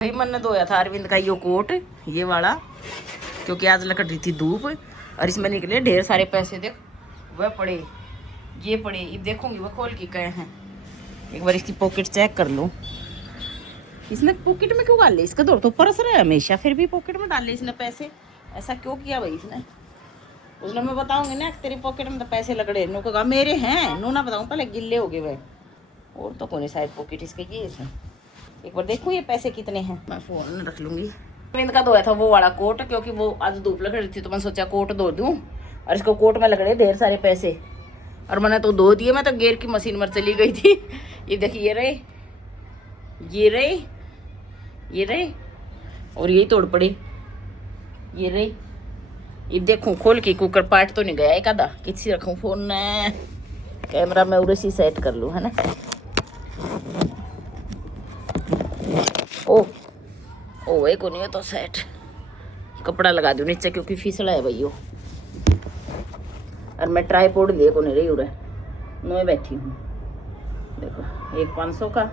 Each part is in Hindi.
भाई मैंने धोया था अरविंद का ये कोट, ये वाला, क्योंकि आज लकड़ रही थी धूप और इसमें निकले ढेर सारे पैसे। देख वह पड़े, ये पड़े, ये देखूंगी वह खोल के गए हैं। एक बार इसकी पॉकेट चेक कर लूँ। इसने पॉकेट में क्यों डाल ले? इसका दौड़ तो परस रहा है हमेशा, फिर भी पॉकेट में डाल ले इसने पैसे। ऐसा क्यों किया भाई इसने? उसने मैं बताऊंगी ना तेरी पॉकेट में तो पैसे लकड़े, नो कहा मेरे हैं, नो ना बताऊँ पहले गिल्ले हो गए वह। और तो कौन शायद पॉकेट इसके ये इसमें। एक बार देखूँ ये पैसे कितने हैं, मैं फोन रख लूंगी। अरविंद का धोया था वो वाला कोट, क्योंकि वो आज धूप लग रही थी तो मैंने सोचा कोट धो दूं। और इसको कोट में लग रहे ढेर सारे पैसे और मैंने तो धो दिए। मैं तो गेयर की मशीन में चली गई थी। ये देखिए ये रहे, ये रहे, ये रहे और यही तोड़ पड़े, ये रहे। ये देखूं खोल के कुकर पार्ट तो नहीं गया एक आधा, किसी रखूं फोन ने, कैमरा में उधर से सेट कर लूं, है ना। ओ वही को नहीं है तो सेट, कपड़ा लगा दूं नीचे क्योंकि फिसला है भाई। और मैं ट्राईपोड लिए को नहीं रही उरे, मैं बैठी हूँ। देखो एक 500 का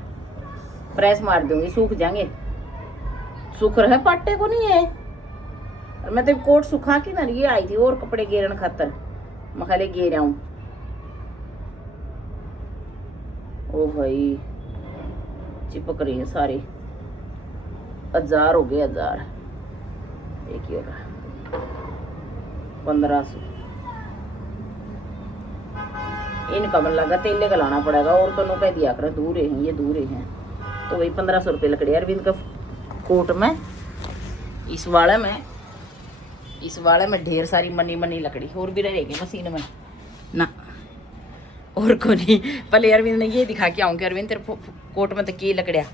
प्रेस मार दूंगी, सूख जाएंगे। सूख रहे पाटे को नहीं है। और मैं तो कोट सुखा के ना ये आई थी और कपड़े गेरन खातर, मैं खाली गेर आऊं। ओ भाई चिपक रही है सारी, 1000 हो गए, 1000 एक ही होगा, 1500। इनका मन लगा तेले का लाना पड़ेगा, और तो नो कह दिया कर दूर हैं, ये दूर हैं तो वही 1500 रुपये लकड़े। अरविंद का कोट में, इस वाले में ढेर सारी मनी लकड़ी और भी रहेगी मशीन में ना, और को नहीं। पहले अरविंद ने ये दिखा के आऊँ कि अरविंद तेरे कोट में तो की लकड़िया,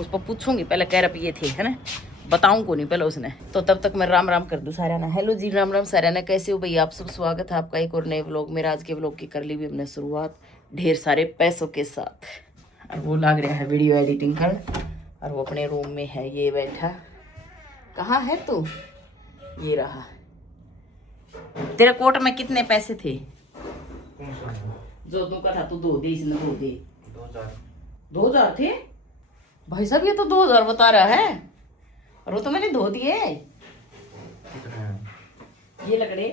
उस पर पूछूंगी पहले कह रहा ये थे, है ना, बताऊं को नहीं पहले उसने। तो तब तक मैं राम राम कर दूं सारा ना। हेलो जी, राम राम सारा ना, कैसे हो भाई आप सब? स्वागत है आपका एक और नए व्लॉग में। आज के व्लॉग की कर ली भी हमने शुरुआत ढेर सारे पैसों के साथ। और वो लग रहा है वीडियो एडिटिंग कर, और वो अपने रूम में है ये बैठा। कहाँ है तू? ये रहा। तेरे कोट में कितने पैसे थे? जो तू का था तू दो दे, इसने दो दे। 2000 थे भाई साहब, ये तो 2000 बता रहा है और वो तो मैंने धो दिए। ये लकड़े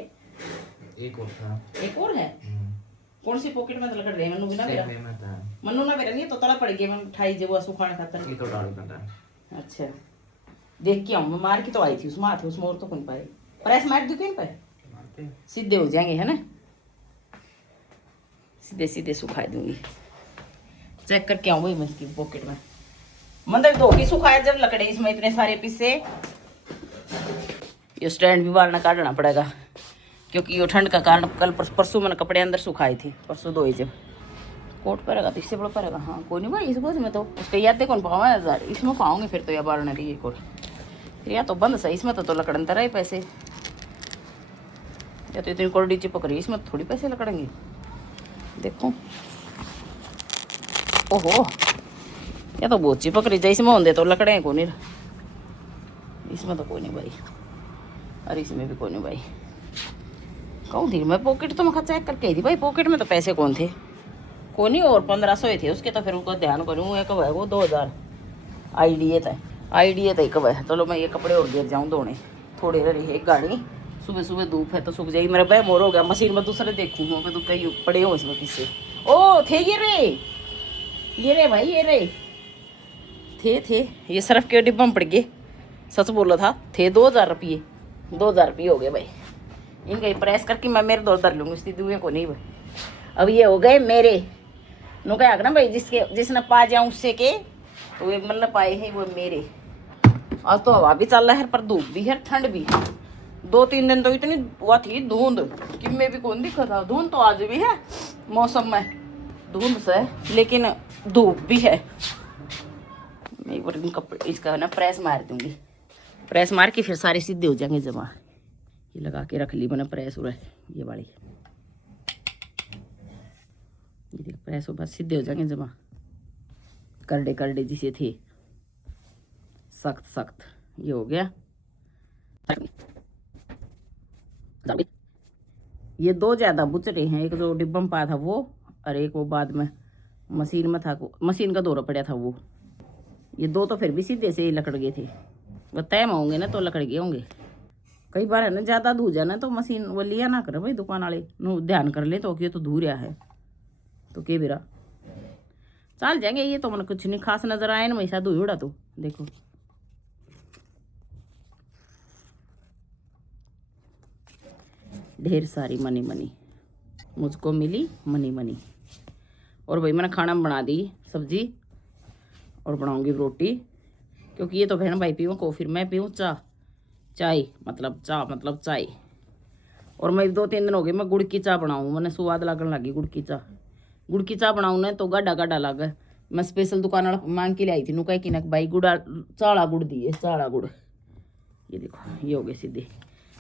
एक और था, एक और है। कौन सी पॉकेट में तो लकड़ रहे? मन्नू बिना मेरा, मन्नू ना मेरा नहीं तो तला पड़ गया। मैं उठाई जब वो सुखाने खातर, ये तो डाल करता है। अच्छा देख के आऊँ, मैं मार के तो आई थी उसमें, आती उसमें और तो कौन पाए। प्रेस मार दूँ कहीं पर सीधे हो जाएंगे, है ना, सीधे सीधे सुखा दूंगी। चेक करके आऊँ भाई मैं इसकी पॉकेट में, मतलब धो के सुखाया जब लकड़े इसमें इतने सारे पीसे। ये स्टैंड भी बाहर काटना पड़ेगा क्योंकि ये ठंड का कारण। कल परसों मैंने कपड़े अंदर सुखाए थे, परसों धोए जब। कोट पड़ेगा तो इससे बड़ा पड़ेगा। हाँ कोई नहीं भाई, इस बोझ में तो उसके याद कौन पाऊंगा 1000, इसमें पाऊंगी फिर तो। या बार नहीं ये कोट, या तो बंद सही, इसमें तो लकड़न तरह ही पैसे। या तो इतनी कोल्डी चिपक रही, इसमें थोड़ी पैसे लकड़ेंगे। देखो ओहो, या तो बहुत चिपक रही है, इसमें होंगे तो लकड़े को नहीं, इसमें तो कोई नहीं भाई। अरे इसमें भी कोई नहीं भाई। कहूँ थी मैं पॉकेट तो मैं चेक करके आई थी भाई, पॉकेट में तो पैसे कौन थे? कौन नहीं, और 1500 थे उसके, तो फिर उसका ध्यान करूँ। एक है वो 2000 आईडिए था एक है। चलो मैं ये कपड़े और गिर जाऊँ धोने, थोड़े रही है एक गाड़ी। सुबह सुबह धूप है तो सूख जाएगी। मेरा बैग मोर हो गया, मशीन में दूसरे देखूँ तो कहीं पड़े हो इसमें पीछे। ओ थे ये रे भाई, ये रे थे ये सर्फ के डिब्बा में पड़ गए। सच बोला था, थे 2000 रुपये, 2000 रुपये हो गए भाई। इनका प्रेस करके मैं मेरे दो धर लूँगी, उसकी दुए को नहीं भाई। अब ये हो गए मेरे, नो कहा ना भाई, जिसने पा जाऊँ उससे के वो मन न पाए हैं वो मेरे। आज तो हवा भी चल रहा है पर धूप भी है, ठंड भी है। 2-3 दिन तो इतनी हुआ थी धुंध कि मैं भी कौन दिखा था। धुंध तो आज भी है मौसम में, धुंध से, लेकिन धूप भी है। मैं एक बार कपड़े इसका ना प्रेस मार दूंगी, प्रेस मार के फिर सारे सीधे हो जाएंगे जमा। ये लगा के रख ली मैंने प्रेस, उड़ा ये वाली, ये देख प्रेस हो, बस सीधे हो जाएंगे जमा। करडे जिसे थे सख्त, ये हो गया। ये 2 ज़्यादा बुच रहे हैं, एक जो डिब्बा में पाया था वो, और एक वो बाद में मशीन में था, मशीन का दौरा पड़ा था वो। ये 2 तो फिर भी सीधे से ही लकड़ गए थे, वो तय में होंगे ना तो लकड़ गए होंगे। कई बार है ना ज़्यादा धू जाना तो मशीन वो लिया ना करे भाई, दुकान वाले नु ध्यान कर ले तो कि ये तो धू रहा है तो के बेरा चल जाएंगे। ये तो मन कुछ नहीं खास नजर आया ना वैसा धू उड़ा तो देखो। ढेर सारी मनी मनी मुझको मिली मनी मनी। और भाई मैंने खाना बना दी सब्जी और बनाऊंगी रोटी, क्योंकि ये तो बहन भाई पीऊँ कॉफ़ी, मैं पीऊँ चाय मतलब चाय। और मैं 2-3 दिन हो गए मैं गुड़ की चाय बनाऊँ, मैंने स्वाद लगने लगी गुड़ की चाय बनाऊँ ना तो गाढ़ा लगे। मैं स्पेशल दुकान वाला मांग के ले आई थी नु कह कि ना भाई चाला गुड़ दिए, चाला गुड़। ये देखो ये हो गए सीधे,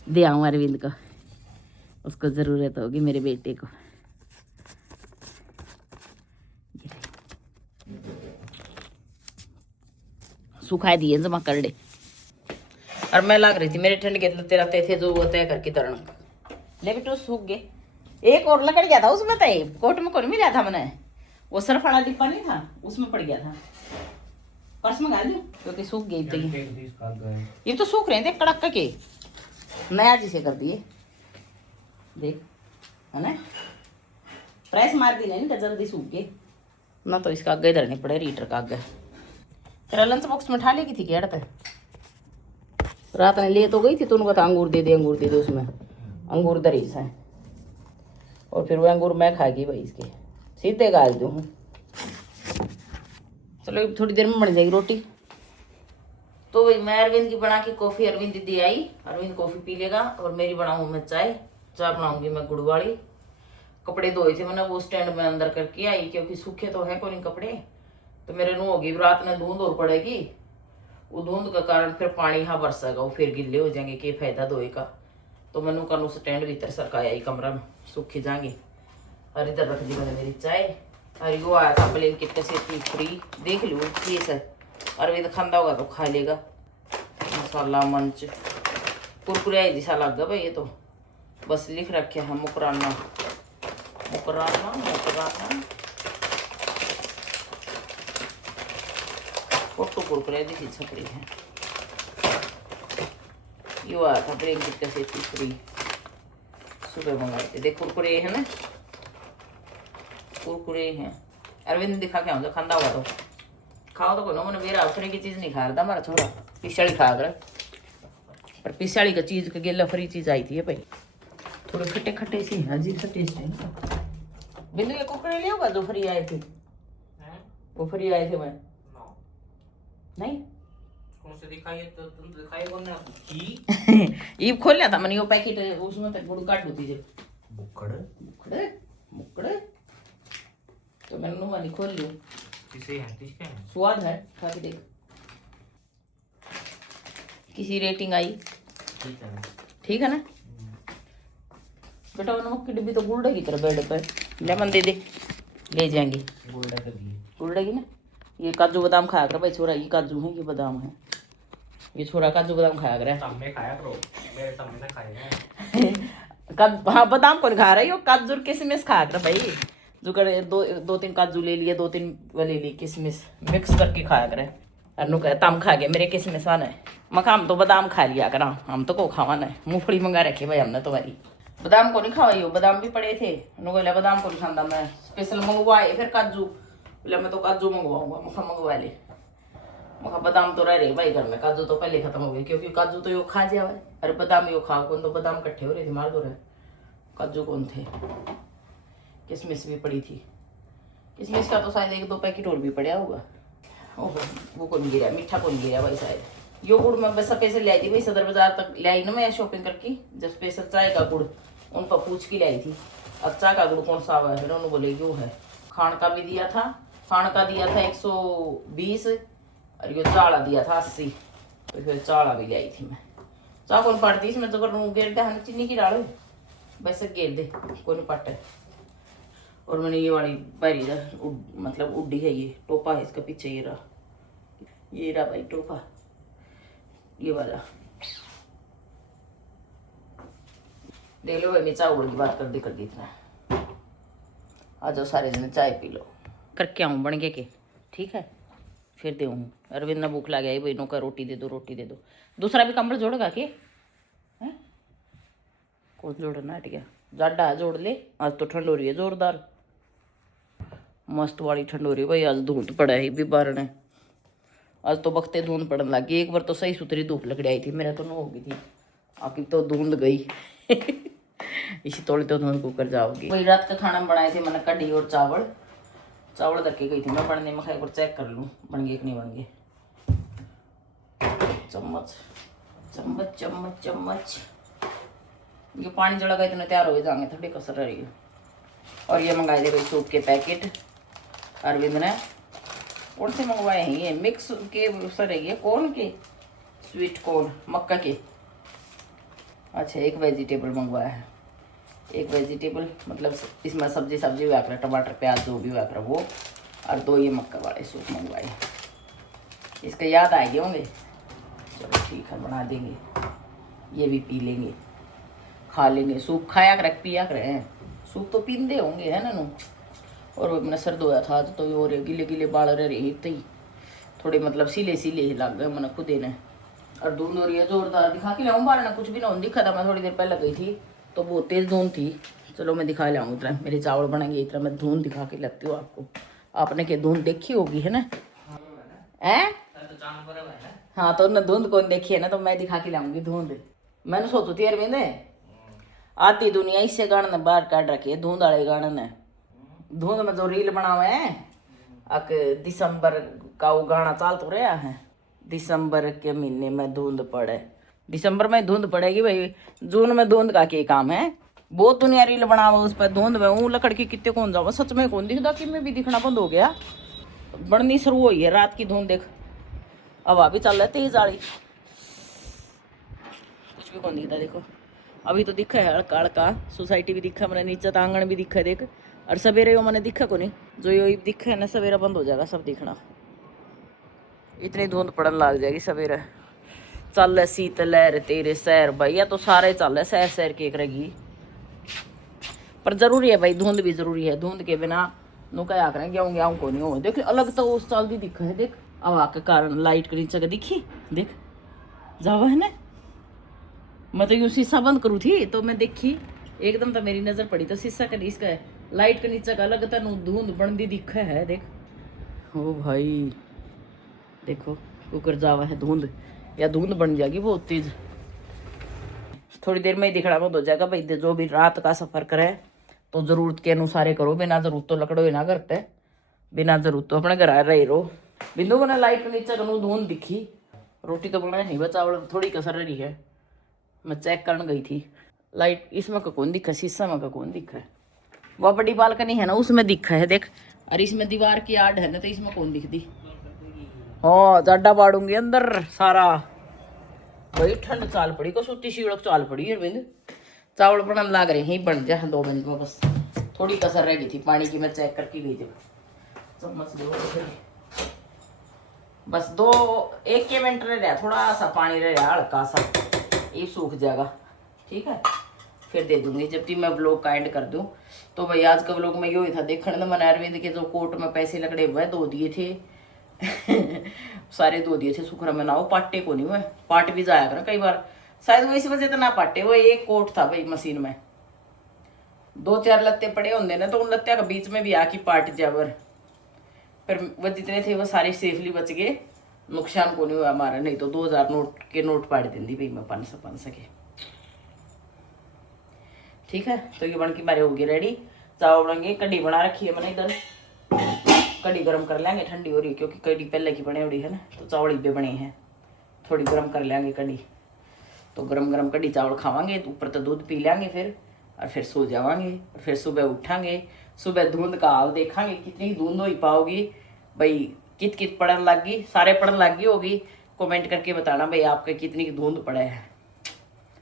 दे आऊँ अरविंद का, उसको ज़रूरत होगी मेरे बेटे को। सुखा दिए जमा कर ले। और मैं लग रही थी मेरे ठंड के तेरा थे जो वो तय करके तरण ले बेटो सूख गए। एक और लकड़ गया था उसमें तय कोट में कौन मिला था मैंने, वो सरफ वाला डिब्बा नहीं था उसमें पड़ गया था, पर्स में डाल दूं क्योंकि सूख गई तो ये तो सूख रहे थे कड़क के नया जिसे कर दिए देख है ना, प्रेस मार दी नहीं तो जल्दी सूख गए ना। तो इसका आगे धरने पड़े रीटर का आगे। तेरा लंच बॉक्स में ठा लेगी थी क्या रात ने ले तो गई थी, तो उनको कहा अंगूर दे दे उसमें अंगूर दरीस है। और फिर वो अंगूर मैं खाएगी भाई इसके सीधे गाल दूँ। चलो थोड़ी देर में बन जाएगी रोटी। तो भाई मैं अरविंद की बना के कॉफ़ी अरविंद दीदी आई, अरविंद कॉफ़ी पी लेगा और मेरी बनाऊँ मैं चाय बनाऊंगी मैं गुड़ वाली। कपड़े धोए थे मैंने वो स्टैंड में अंदर करके आई, क्योंकि सूखे तो है कोई नहीं कपड़े, तो मेरे नु होगी रात में धुंध और पड़ेगी, वो धुंध का कारण फिर पानी यहाँ बरसेगा वो फिर गिले हो जाएंगे, के फायदा धोए का। तो मैंने का स्टैंड भीतर सरकाया ही कमरा में सूखे जाएंगे। और इधर रख दी मैंने मेरी चाय। और वो आया था ब्लैंकेट कैसे फ्री देख लो केस है, अरविंद खांदा होगा तो खा लेगा। मसाला मंच कुरकुरे जैसा लग गया भाई, ये तो बस लिख रखे हैं मुकराना फोटो कुरकुरे दी छपड़ी है। ये आया था ब्लैंकेट कैसे फ्री सुबह मंगाए थे, देख कुरकुरे है ना, कुरकुरे हैं। अरविंद दिखा के आऊँ खांदा होगा तो खाओ तो कोई मैंने मेरा फ्री की चीज़ नहीं खा रहा हमारा छोरा पिछाड़ी खा कर, पर पिछाड़ी का चीज़ का गेला फ्री चीज़ आई थी भाई, थोड़े खट्टे खट्टे से अजीब सा टेस्ट है। बिंदु के कुरकुरे ले होगा जो फ्री आए थे, वो फ्री आए थे मैं नहीं कौन से दिखाइए तो तुम दिखाइए कौन ना ये खोल लिया था मैंने वो पैकेट, उसमें तक गुड़ काट होती थी मुकड़े तो मैंने नु वाली खोल ली। किसे है ठीक है स्वाद है खा के देख, किसी रेटिंग आई ठीक है ना बेटा। नमक की डिब्बी तो गुड़ की तरह बेड पर लेमन दे दे ले जाएंगे गुड़ की ना। ये काजू बादाम खाया कर भाई छोरा, ये काजू है ये बादाम है, ये छोरा काजू बादाम खाया कर खाया करो मेरे सामने खाएगा हाँ बादाम कौन खा रहा है, काजू और किशमिश खाया कर भाई। जो करे 2-3 काजू ले लिए 2-3 वो ले ली किशमिश मिक्स करके खाया करे। अनु कहे तम खा गया मेरे किशमिश आना है, मकाम तो बादाम खा लिया करा, हम तो को खावाना है। मूंगफली मंगा रखी भाई हमने तुम्हारी, बादाम को नहीं खावाई हो, बादाम भी पड़े थे। अनु कहला बादाम को नहीं खांदा मैं, स्पेशल मंगवाए फिर काजू, बोला मैं तो काजू मंगवाऊंगा, मखा मंगवा ले। मखा बादाम तो रह रहे भाई घर में, काजू तो पहले खत्म हो गए, क्योंकि काजू तो यो खा जावा, अरे बादाम यो खाओ कौन, तो बादाम इकट्ठे हो रहे थे मार दो रहे, काजू कौन थे। किशमिश भी पड़ी थी, किशमिश का तो शायद 1-2 पैकेट और भी पड़ा होगा। ओह वो कौन गिरा, मीठा कौन गिरा भाई शायद। यो गुड़ मैं बस पैसे ले आई थी भाई, सदर बाजार तक ले आई ना मैं शॉपिंग करके, जब स्पेशल चाय का गुड़ उन पर पूछ के ले आई थी। अब चाय का गुड़ कौन सा हुआ है, फिर उन्होंने बोले यो है। खाण का भी दिया था, खाण का दिया था 120 और यो चाड़ा दिया था 80, तो फिर चाड़ा भी ले आई थी मैं। चाह कौन पड़ती इसमें तो गेर दे, हमें चीनी की डालो वैसे गेर दे कौन पट। और मैंने ये वाली पैरी मतलब उड्डी है, ये टोपा है इसका पीछे, ये रहा भाई टोपा ये वाला। देख लो भाई मैं चाय की बात कर दी इतना। आ जाओ सारे जने चाय पी लो, करके आऊँ बन के ठीक है। फिर दे अरविंद ने भूख लग गई भाई नो का रोटी दे दो रोटी दे दो। दूसरा भी कंबल जोड़ेगा के हैं कौन जोड़ना हट गया जाडा जोड़ ले। आज तो ठंड हो रही है जोरदार मस्त वाली ठंड हो रही है भाई। आज धुंध पड़ा है भी बारने आज तो वक्ते धुंध पड़ने लगी। एक बार तो सही सुथरी धूप लकड़ी आई थी मेरा तो नो हो गई थी आखिर तो धुंध गई इसी थोड़ी तो धुंध कुकर जाओगी। वही रात का खाना बनाए थे मैंने कढ़ी और चावल चावल रख के गई थी मैं बनने में खाई चेक कर लूँ बन गए कि नहीं बन गए। चम्मच चम्मच चम्मच चम्मच ये पानी जला गया इतने तैयार हो जाएंगे थोड़ी कसर रही है। और ये मंगाए थे भाई सूप के पैकेट अरविंद ने कौन से मंगवाए हैं ये मिक्स के सर है ये कौन के स्वीट कॉर्न मक्का के। अच्छा एक वेजिटेबल मंगवाया है एक वेजिटेबल मतलब इसमें सब्जी सब्जी हुआ कर टमाटर प्याज जो भी हुआ कर वो और 2 ये मक्का वाले सूप मंगवाए। इसका याद आएंगे होंगे चलो ठीक है बना देंगे ये भी पी लेंगे खा लेंगे। सूप खाया कर पिया कर हैं सूप तो पींदे होंगे है ना नो। और वो मैंने सर धोया था तो वो गिले गिले बाल रहे ही थोड़े मतलब सीले सीले लग गए मैंने खुद ने। और धुंध हो रही है जोरदार दिखा के लाऊं बारना कुछ भी ना दिखा था मैं थोड़ी देर पहले गई थी तो बहुत तेज धुंध थी। चलो मैं दिखा लाऊं इतना मेरे चावल बनेंगे इतना मैं धुंध दिखा के लगती हूँ आपको। आपने क्या धुंध देखी होगी है ना हैं हाँ तो उन्हें धुंध कौन देखी है ना तो मैं दिखा के लाऊंगी धुंध। मैंने सोचू थी अरविंद आधी दुनिया इससे गाने ने बाहर काट रखी है धुंध वाले गाने ने। धुंध में जो रील बनावे है अक दिसंबर का वो गाना चाल तो रहा है दिसंबर के महीने में धुंध पड़े दिसंबर में धुंध पड़ेगी भाई जून में धुंध का क्या काम है। बहुत दुनिया रील बनावा उस पर धुंध में ऊँ लकड़ के कितने कौन जाओ सच में कौन दिखता कि में भी दिखना बंद हो गया बढ़नी शुरू हुई है रात की धुंध देख हवा भी चल रहा है तेज वाली कुछ भी कौन दिखता देखो अभी तो दिखा है हल्का हल्का सोसाइटी भी दिखा मैंने नीचे तो आंगन भी दिखा देख और सवेरे वो मैंने दिखा को नहीं जो ये दिखा है ना सवेरा बंद हो जाएगा सब दिखना इतनी धुंध पड़न लग जाएगी सवेरे। चल शीत लहर तेरे सैर भाई या तो सारे चल रहे सैर सैर के करेगी पर जरूरी है भाई धुंध भी जरूरी है। धुंध के बिना नु क्या करें गेहूँ गेहूँ को नहीं हो देख अलग तो उस साल भी दिखा है देख हवा के कारण लाइट के नीचे का दिखी देख जावा है ना। मैं तो यूँ शीशा बंद करूँ थी तो मैं देखी एकदम तो मेरी नजर पड़ी तो शीशा का इसका है लाइट के नीचे का अलग था धुंध बनती दिखा है देख ओ भाई देखो कुकर जावा है धुंध या धुंध बन जाएगी बहुत तेज थोड़ी देर में ही दिखना बंद हो जाएगा भाई। जो भी रात का सफर करे तो जरूरत के अनुसार करो बिना जरूरत तो लकड़ो ही ना करते बिना जरूरत तो अपने घर रही रहो। बिंदु बना लाइट के नीचे कनू धुंध दिखी रोटी तो बनाया नहीं बचा थोड़ी कसर रही है मैं चेक करने गई थी लाइट इसमें का कौन दिखा शीशा में का कौन दिखा है वह बड़ी बालकनी है ना उसमें दिखा है देख और इसमें दीवार की आड़ है ना तो इसमें कौन दिखती हाँ जाडा पाड़ूंगी अंदर सारा भाई ठंड चाल पड़ी को सूती शीड़क चाल पड़ी अरविंद चावल बनने लग रहे हैं बन जाए 2 मिनट में बस थोड़ी कसर रह गई थी पानी की मैं चेक करके गई थी चम्मच बस 1 मिनट रह रहा थोड़ा सा पानी रह रहा हल्का सा ये सूख जाएगा ठीक है फिर दे दूंगी जबकि मैं व्लॉग का एंड कर दूं। तो भाई आज का व्लॉग में यो ही था देखने में मैंने अरविंद के जो कोर्ट में पैसे लकड़े हुए 2 दिए थे सारे 2 दिए थे शुक्र में ना वो पाटे को नहीं हुए पाट भी जाया कर कई बार शायद वो इस वजह से ना पाटे वो एक कोट था भाई मशीन में 2-4 लत्ते पड़े होंगे ना तो उन लत्ते के बीच में भी आके पाट जावर पर वो जितने थे वो सारे सेफली बच गए नुकसान को नहीं हुआ हमारा नहीं तो 2000 नोट के नोट पाट दी भाई मैं 500 के ठीक है। तो ये बन की बारे होगी रेडी चावल बनेंगे कढ़ी बना रखी है मैंने इधर कढ़ी गरम कर लेंगे ठंडी हो रही है क्योंकि कढ़ी पहले की बनी हुई है ना तो चावल भी बने हैं थोड़ी गरम कर लेंगे कढ़ी तो गरम गरम कढ़ी चावल खावांगे तो ऊपर तो दूध पी लेंगे फिर और फिर सो जावांगे और फिर सुबह उठांगे सुबह धुंध का हाल देखांगे कितनी धुंध हो ही पाओगी भाई कित कित पड़न लग गई सारे पड़न लग गई होगी कमेंट करके बताना भाई आपके कितनी धुंध पड़े है।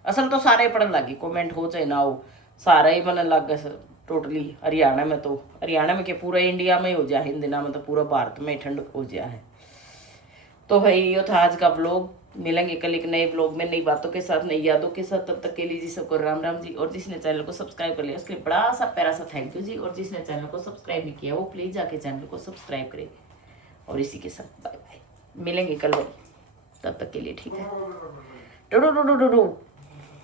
असल तो सारे पड़न लग गई कमेंट हो चाहे ना हो सारा ही बनने लग गया टोटली हरियाणा में तो हरियाणा में क्या पूरा इंडिया में ही हो जाए इन दिनों में तो पूरा भारत में ही ठंड हो जाए है। तो भाई ये था आज का व्लॉग मिलेंगे कल एक नए व्लॉग में नई बातों के साथ नई यादों के साथ तब तक के लिए जी सबको राम राम जी। और जिसने चैनल को सब्सक्राइब कर लिया उसके लिए बड़ा सा प्यारा सा थैंक यू जी। और जिसने चैनल को सब्सक्राइब नहीं किया वो प्लीज जाके चैनल को सब्सक्राइब करे और इसी के साथ बाय बाय, मिलेंगे कल भाई, तब तक के लिए ठीक है। डो डो डो डो डो।